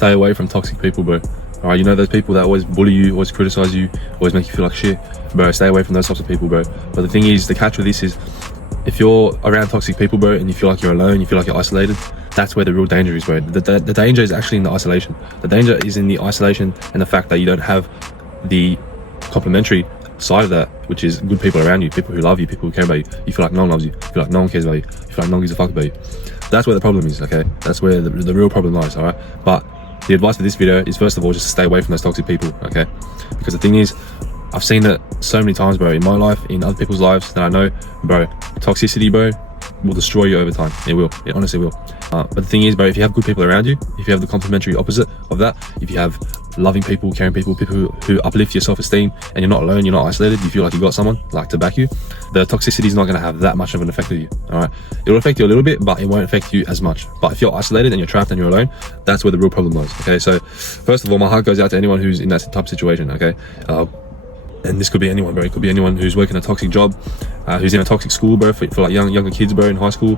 stay away from toxic people, bro. All right, you know those people that always bully you, always criticize you, always make you feel like shit, bro. Stay away from those types of people, bro. But the thing is, the catch with this is, if you're around toxic people, bro, and you feel like you're alone, you feel like you're isolated, that's where the real danger is, bro. The danger is actually in the isolation. The danger is in the isolation and the fact that you don't have the complementary side of that, which is good people around you, people who love you, people who care about you. You feel like no one loves you, you feel like no one cares about you, you feel like no one gives a fuck about you. That's where the problem is, okay? That's where the real problem lies, all right? But the advice for this video is, first of all, just to stay away from those toxic people, okay? Because the thing is, I've seen it so many times, bro, in my life, in other people's lives that I know, bro. Toxicity, bro, will destroy you over time. It will. It honestly will. But the thing is, bro, if you have good people around you, if you have the complementary opposite of that, if you have loving people, caring people, people who uplift your self-esteem, and you're not alone, you're not isolated, you feel like you got someone like to back you, the toxicity is not going to have that much of an effect on you, all right? It will affect you a little bit, but it won't affect you as much. But if you're isolated and you're trapped and you're alone, that's where the real problem lies, okay? So first of all, my heart goes out to anyone who's in that type of situation, okay? And this could be anyone, bro. It could be anyone who's working a toxic job, who's in a toxic school, bro, for like younger kids, bro, in high school.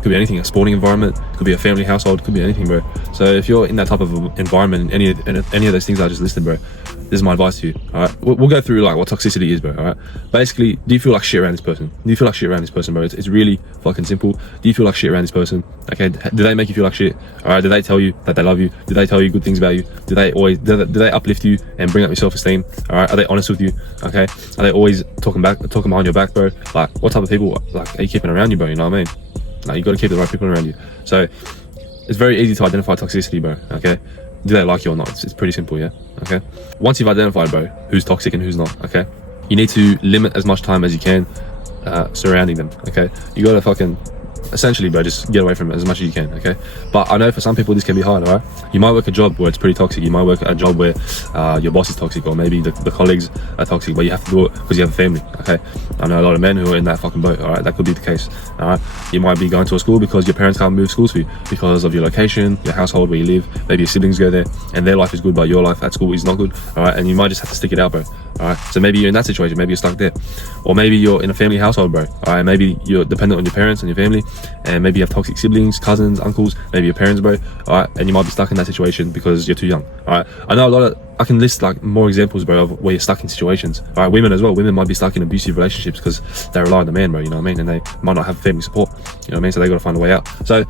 Could be anything, a sporting environment, could be a family household, could be anything, bro. So if you're in that type of environment, any of those things I just listed, bro, this is my advice to you, all right? We'll go through like what toxicity is, bro, all right? Basically, do you feel like shit around this person? Do you feel like shit around this person, bro? It's really fucking simple. Do you feel like shit around this person? Okay, do they make you feel like shit? All right, do they tell you that they love you? Do they tell you good things about you? Do they uplift you and bring up your self-esteem? All right, are they honest with you? Okay, are they always talking behind your back, bro? Like, what type of people like are you keeping around you, bro? You know what I mean? Like, you got to keep the right people around you. So it's very easy to identify toxicity, bro, okay? Do they like you or not? It's pretty simple, yeah? Okay? Once you've identified, bro, who's toxic and who's not, okay? You need to limit as much time as you can surrounding them, okay? You got to fucking, essentially, bro, just get away from it as much as you can, okay? But I know for some people this can be hard, all right? You might work a job where it's pretty toxic. You might work a job where your boss is toxic, or maybe the colleagues are toxic, but you have to do it because you have a family, okay? I know a lot of men who are in that fucking boat, all right? That could be the case, all right? You might be going to a school because your parents can't move schools for you because of your location, your household, where you live. Maybe your siblings go there and their life is good, but your life at school is not good, all right? And you might just have to stick it out, bro, all right? So maybe you're in that situation, maybe you're stuck there. Or maybe you're in a family household, bro, all right? Maybe you're dependent on your parents and your family, and maybe you have toxic siblings, cousins, uncles, maybe your parents, bro, all right? And you might be stuck in that situation because you're too young, all right? I know I can list like more examples, bro, of where you're stuck in situations, all right? Women as well. Women might be stuck in abusive relationships because they rely on the man, bro, you know what I mean? And they might not have family support, you know what I mean? So they got to find a way out. So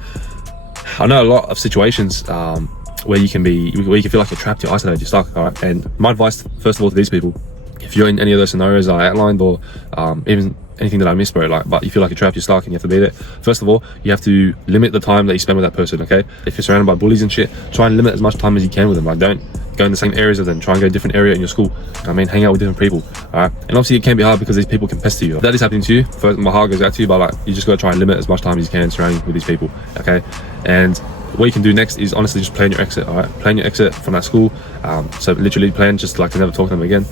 I know a lot of situations where you can feel like you're trapped, you're isolated, you're stuck, all right? And my advice, first of all, to these people, if you're in any of those scenarios I outlined, or even anything that I missed, bro, like, but you feel like you're trapped, you're stuck, and you have to be there, first of all, you have to limit the time that you spend with that person, okay? If you're surrounded by bullies and shit, try and limit as much time as you can with them. Like, don't go in the same areas as them. Try and go a different area in your school. I mean, hang out with different people, all right? And obviously it can be hard because these people can pester you. If that is happening to you, first, my heart goes out to you, but like, you just got to try and limit as much time as you can surrounding with these people, okay? And what you can do next is honestly just plan your exit, all right? Plan your exit from that school. So literally plan just like to never talk to them again.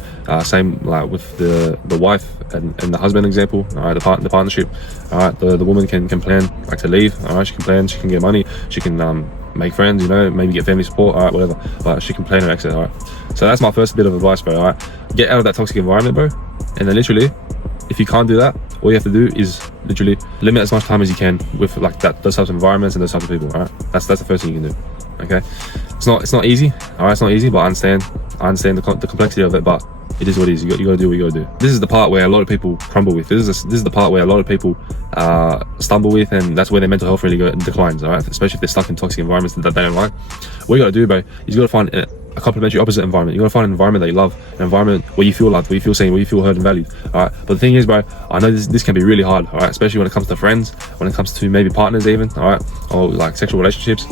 Same like with the wife and the husband example, all right? The partnership, all right? The woman can plan like to leave, all right? She can plan, she can get money, she can make friends, you know, maybe get family support, all right, whatever. But she can plan her exit, all right? So that's my first bit of advice, bro, all right? Get out of that toxic environment, bro. And then literally, if you can't do that, all you have to do is literally limit as much time as you can with like those types of environments and those types of people, all right? That's the first thing you can do, okay? It's not easy, all right? It's not easy, but I understand the complexity of it, but it is what it is. You got to do what you got to do. This is the part where a lot of people crumble with. This is the part where a lot of people stumble with, and that's where their mental health really declines, all right? Especially if they're stuck in toxic environments that they don't like. What you got to do, bro, is you got to find a complementary opposite environment. You got to find an environment that you love, an environment where you feel loved, where you feel seen, where you feel heard and valued, all right? But the thing is, bro, I know this can be really hard, all right? Especially when it comes to friends, when it comes to maybe partners even, all right? Or like sexual relationships,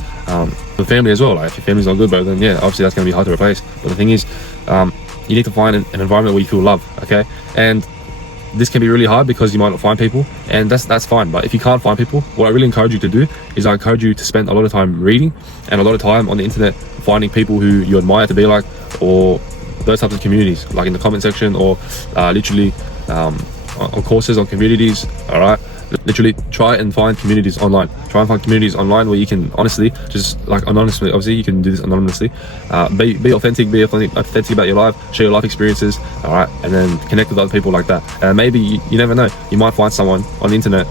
with family as well. Like if your family's not good, bro, then yeah, obviously that's going to be hard to replace. But the thing is, you need to find an environment where you feel love, okay? And this can be really hard because you might not find people, and that's fine. But if you can't find people, what I really encourage you to do is I encourage you to spend a lot of time reading and a lot of time on the internet finding people who you admire to be like, or those types of communities, like in the comment section, or literally on courses, on communities, all right? Literally try and find communities online. Try and find communities online where you can honestly, just like anonymously, obviously you can do this anonymously, be authentic about your life, share your life experiences, all right, and then connect with other people like that. And maybe you never know, you might find someone on the internet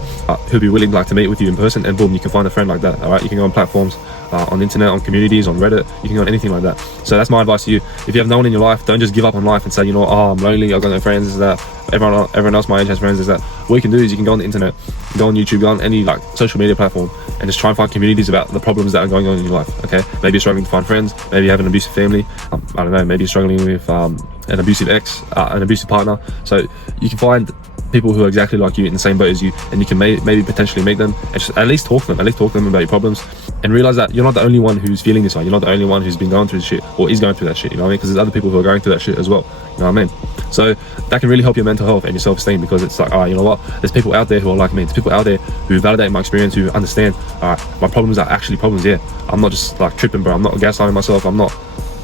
who'll be willing like to meet with you in person, and boom, you can find a friend like that. All right, you can go on platforms, on the internet, on communities, on Reddit, you can go on anything like that. So that's my advice to you. If you have no one in your life, don't just give up on life and say, you know, oh, I'm lonely, I've got no friends, is that everyone else my age has friends, is that. What you can do is you can go on the internet, go on YouTube, go on any like social media platform, and just try and find communities about the problems that are going on in your life. Okay, maybe you're struggling to find friends, maybe you have an abusive family, I don't know, maybe you're struggling with an abusive ex, an abusive partner. So you can find people who are exactly like you in the same boat as you, and you can maybe potentially meet them and just at least talk to them about your problems, and realize that you're not the only one who's feeling this way. You're not the only one who's been going through this shit or is going through that shit, you know what I mean? Because there's other people who are going through that shit as well, you know what I mean? So that can really help your mental health and your self-esteem, because it's like, you know what, there's people out there who are like me, there's people out there who validate my experience, who understand my problems are actually problems. Yeah, I'm not just like tripping, bro, I'm not gaslighting myself, I'm not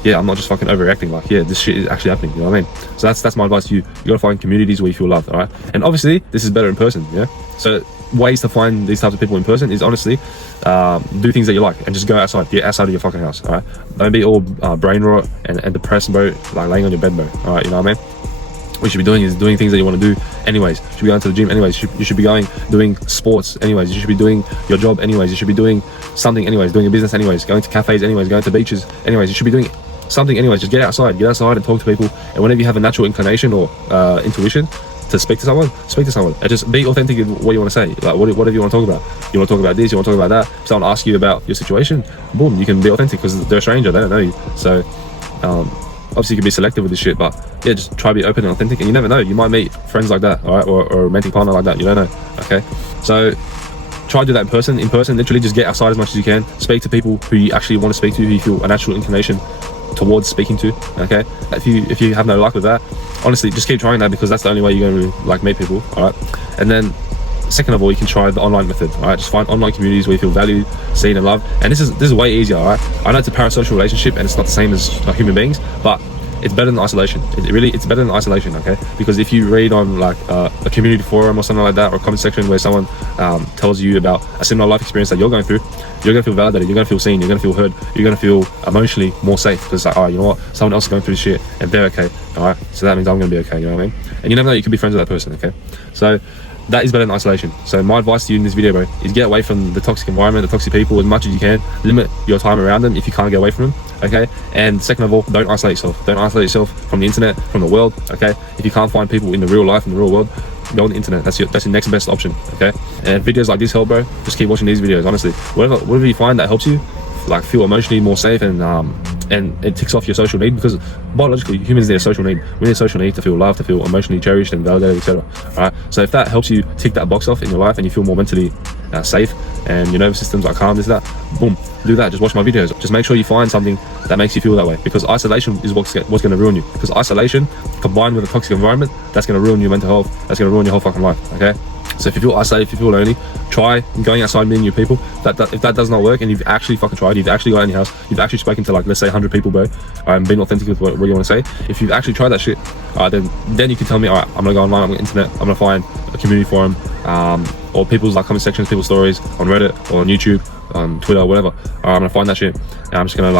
just fucking overreacting. Like, yeah, this shit is actually happening, you know what I mean? So that's my advice to you. You gotta find communities where you feel loved, all right? And obviously this is better in person, yeah? So ways to find these types of people in person is honestly do things that you like and just go outside, get outside of your fucking house, all right? Don't be all brain rot and depressed, bro, like laying on your bed, bro, all right? You know what I mean? What you should be doing is doing things that you want to do anyways. You should be going to the gym anyways. You should be doing sports anyways. You should be doing your job anyways. You should be doing something anyways, doing a business anyways, going to cafes anyways, going to beaches anyways. You should be doing something anyways. Just get outside and talk to people. And whenever you have a natural inclination or intuition to speak to someone, and just be authentic in what you want to say. Like whatever you want to talk about. You want to talk about this, you want to talk about that. If someone asks you about your situation, boom, you can be authentic because they're a stranger, they don't know you. So obviously you can be selective with this shit, but yeah, just try to be open and authentic, and you never know, you might meet friends like that, all right, or a romantic partner like that, you don't know. Okay, so try to do that in person. Literally just get outside as much as you can, speak to people who you actually want to speak to, who you feel a natural inclination towards speaking to. Okay, if you have no luck with that, honestly just keep trying that, because that's the only way you're going to like meet people, all right? And then second of all, you can try the online method, all right? Just find online communities where you feel valued, seen and loved. And this is way easier, all right? I know it's a parasocial relationship and it's not the same as human beings, but it's better than isolation. It's better than isolation, okay? Because if you read on like a community forum or something like that, or a comment section where someone tells you about a similar life experience that you're going through, you're gonna feel validated, you're gonna feel seen, you're gonna feel heard, you're gonna feel emotionally more safe, because it's like, you know what, someone else is going through this shit and they're okay, all right? So that means I'm gonna be okay, you know what I mean? And you never know, you could be friends with that person, okay? So that is better than isolation. So my advice to you in this video, bro, is get away from the toxic environment, the toxic people as much as you can. Limit your time around them if you can't get away from them, okay? And second of all, don't isolate yourself. Don't isolate yourself from the internet, from the world, okay? If you can't find people in the real life, in the real world, go on the internet. That's your next best option, okay? And videos like this help, bro. Just keep watching these videos, honestly. Whatever you find that helps you, like feel emotionally more safe, and it ticks off your social need, because biologically humans need a social need. We need a social need to feel loved, to feel emotionally cherished and validated, etc. All right, so if that helps you tick that box off in your life and you feel more mentally safe and your nervous system's like calm, that, boom, do that. Just watch my videos. Just make sure you find something that makes you feel that way, because isolation is what's going to ruin you. Because isolation combined with a toxic environment, that's going to ruin your mental health, that's going to ruin your whole fucking life, okay? So if you feel isolated, if you feel lonely, try going outside, meeting new people. If that does not work, and you've actually fucking tried, you've actually got in your house, you've actually spoken to, like, let's say 100 people, bro, and been authentic with what you want to say. If you've actually tried that shit, then you can tell me, all right, I'm gonna go online, I'm on the internet, I'm gonna find a community forum, or people's like comment sections, people's stories on Reddit or on YouTube, on Twitter, or whatever. I'm gonna find that shit, and I'm just gonna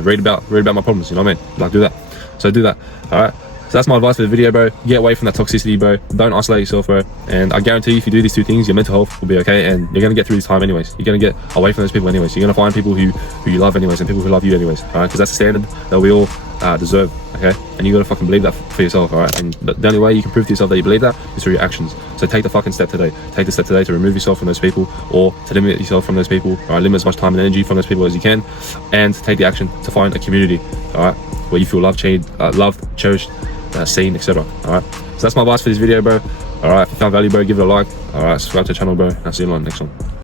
read about my problems. You know what I mean? Like, do that. So do that. All right. So that's my advice for the video, bro. Get away from that toxicity, bro. Don't isolate yourself, bro. And I guarantee you, if you do these two things, your mental health will be okay, and you're gonna get through this time anyways. You're gonna get away from those people anyways. You're gonna find people who you love anyways, and people who love you anyways. All right, because that's the standard that we all deserve. Okay, and you gotta fucking believe that for yourself. All right, and the only way you can prove to yourself that you believe that is through your actions. So take the fucking step today. Take the step today to remove yourself from those people, or to limit yourself from those people. All right, limit as much time and energy from those people as you can, and take the action to find a community. All right, where you feel loved, cherished, seen, etc. All right, so that's my advice for this video, bro. All right, if you found value, bro, give it a like. All right, subscribe to the channel, bro. I'll see you on the next one.